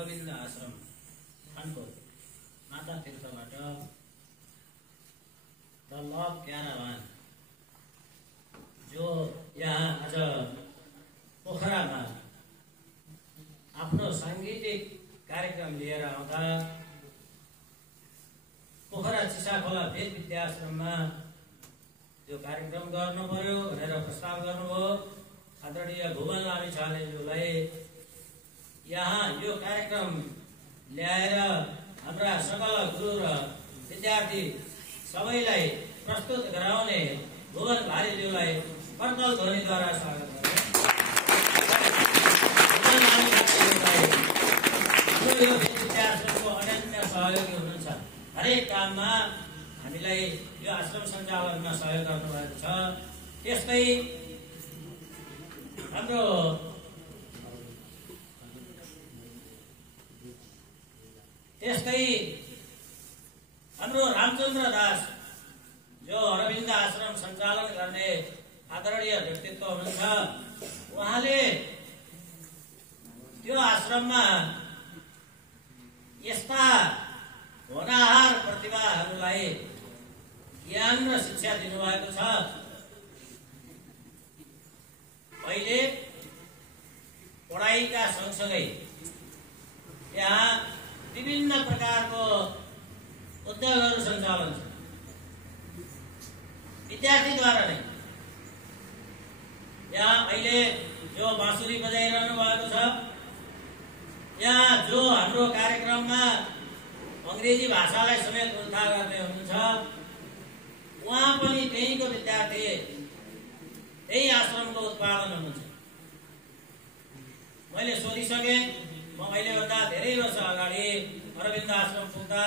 अरविन्द आश्रम खानको माता तीर्थबाट द लभ क्याराभान जो यहाँ आज पोखरामा आफ्नो साङ्गीतिक कार्यक्रम लिएर आउँदा पोखरा चिसाखोला वेद विद्याश्रममा जो कार्यक्रम गर्नु पर्यो भनेर प्रस्ताव गर्नुभयो। आदरणीय भुवन लामिछानेज्यूलाई यहाँ यो कार्यक्रम ल्याएर हाम्रा सकल गुरु र विद्यार्थी सबैलाई प्रस्तुत गराउने भुवन भारीज्यूलाई करताल ध्वनिद्वारा स्वागत गरे। यो विद्याश्रमको अनन्य सहयोगी हुनुहुन्छ। हरेक काममा हामीलाई यो आश्रम सञ्चालनमा सहयोग गर्नुभएको छ। त्यस्तै हाम्रो रामचन्द्र दास जो अरविन्द आश्रम सञ्चालन गर्ने आदरणीय व्यक्तित्व हुनुहुन्छ। उहाँले त्यो आश्रममा यस्ता होनहार प्रतिभाहरूलाई ज्ञान र शिक्षा दिनुभएको छ। अहिले पढाइका सँगसँगै यहाँ विभिन्न प्रकारको उद्योगहरू सञ्चालन छ विद्यार्थीद्वारा नै। यहाँ अहिले जो बाँसुरी बजाइरहनु भएको छ, यहाँ जो हाम्रो कार्यक्रममा अंग्रेजी भाषालाई समेत उल्था गर्ने हुनुहुन्छ, उहाँ पनि त्यहीको विद्यार्थी, त्यही आश्रमको उत्पादन हुनुहुन्छ। मैले सोधिसके, म अहिलेभन्दा धेरै वर्ष अगाडि अरविन्द आश्रम पुग्दा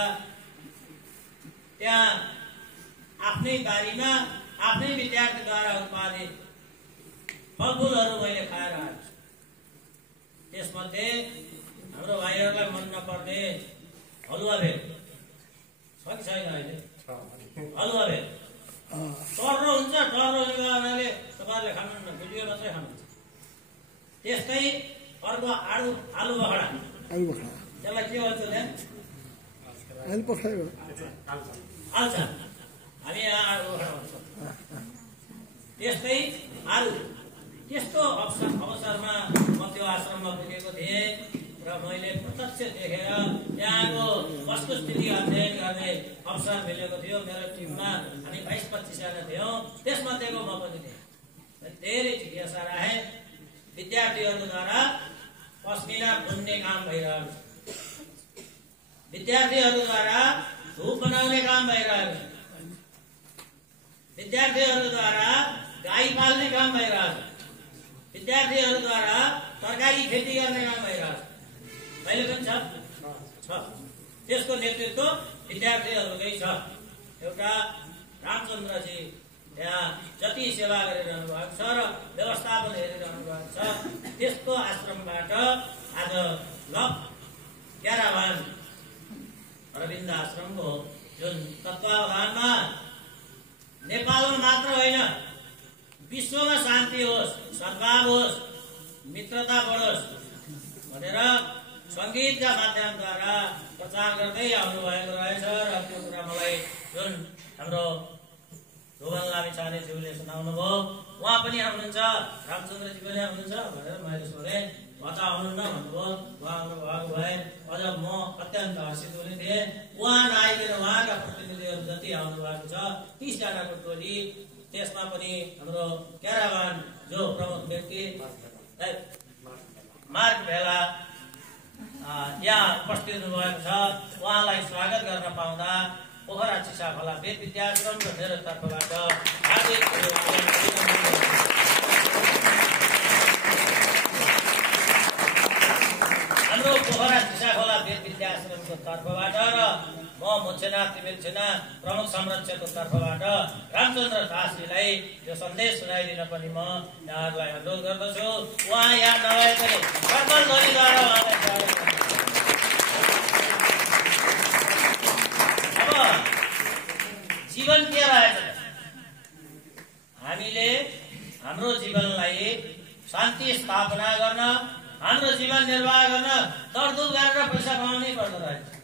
त्यहाँ आफ्नै बारीमा आफ्नै विद्यार्थीद्वारा उत्पादित फलफुलहरू मैले खाएर आएको छु। त्यसमध्ये हाम्रो भाइहरूलाई मन नपर्ने हलुवा भेल छ कि छैन? अहिले हलुवा भेल टर्रो हुन्छ। टर्रो हुनेले तपाईँहरूले खानुहुन्न, गुलियो मात्रै खानुहुन्छ। त्यस्तै अर्को आलु बखडा, त्यसलाई के भन्छ? आल्छा, हामी यहाँ आलु बखडा भन्छौँ। त्यस्तै आलु। त्यस्तो अवसरमा म त्यो आश्रममा पुगेको थिएँ र मैले प्रत्यक्ष देखेर यहाँको वस्तुस्थिति अध्ययन गर्ने अवसर मिलेको थियो। मेरो टिममा हामी 22-25 जना थियौँ, त्यसमध्येको म पनि थिएँ। धेरै जिज्ञासा राखेँ। विद्यार्थीहरूद्वारा पस्मिना बुन्ने काम भइरहेको छ, विद्यार्थीहरूद्वारा धूप बनाउने काम भइरहेको छ, विद्यार्थीहरूद्वारा गाई पाल्ने काम भइरहेको छ, विद्यार्थीहरूद्वारा तरकारी खेती गर्ने काम भइरहेको छ। अहिले पनि छ। त्यसको नेतृत्व विद्यार्थीहरूकै छ। एउटा रामचन्द्रजी यहाँ जति सेवा गरिरहनु भएको छ र व्यवस्थापन हेरिरहनु भएको छ, त्यसको आश्रमबाट आज लभ क्याराभान अरविन्द आश्रमको जुन तत्वावधानमा नेपालमा मात्र होइन विश्वमा शान्ति होस्, सद्भाव होस्, मित्रता बढोस् भनेर संगीतका माध्यमद्वारा प्रचार गर्दै आउनु भएको रहेछ। र त्यो कुरा मलाई जुन हाम्रो भुवन लामिछानेज्यूले सुनाउनु भयो, उहाँ पनि आउनुहुन्छ, रामचन्द्रजी पनि आउनुहुन्छ भनेर मैले सोधेँ। उहाँ आउनुहुन्न भन्नुभयो, उहाँ आउनु भएको भए अझ म अत्यन्त हर्षित हुने थिएँ। उहाँ नआइकन उहाँका प्रतिनिधिहरू जति आउनु भएको छ 30 जनाको टोली, त्यसमा पनि हाम्रो क्याराभान जो प्रमुख व्यक्ति मार्क भेला यहाँ उपस्थित हुनुभएको छ। उहाँलाई स्वागत गर्न पाउँदा पोखरा चिसाखोला वेद विद्याश्रम र मेरो तर्फबाट हार्दिक हाम्रो पोखरा चिसाखोला वेद विद्याश्रमको तर्फबाट र म मुच्छेनाथ तिमिल छेना प्रमुख संरक्षकको तर्फबाट रामचन्द्र दासजीलाई यो सन्देश सुनाइदिन पनि म यहाँहरूलाई अनुरोध गर्दछु। उहाँ यहाँ नभए पनि कर्तल ध्वनिद्वारा उहाँलाई स्वागत गर्छु। अब जीवन के रहेछ? हामीले हाम्रो जीवनलाई शान्ति स्थापना गर्न, हाम्रो जीवन निर्वाह गर्न दरदुर गरेर पैसा कमाउनै पर्दो रहेछ।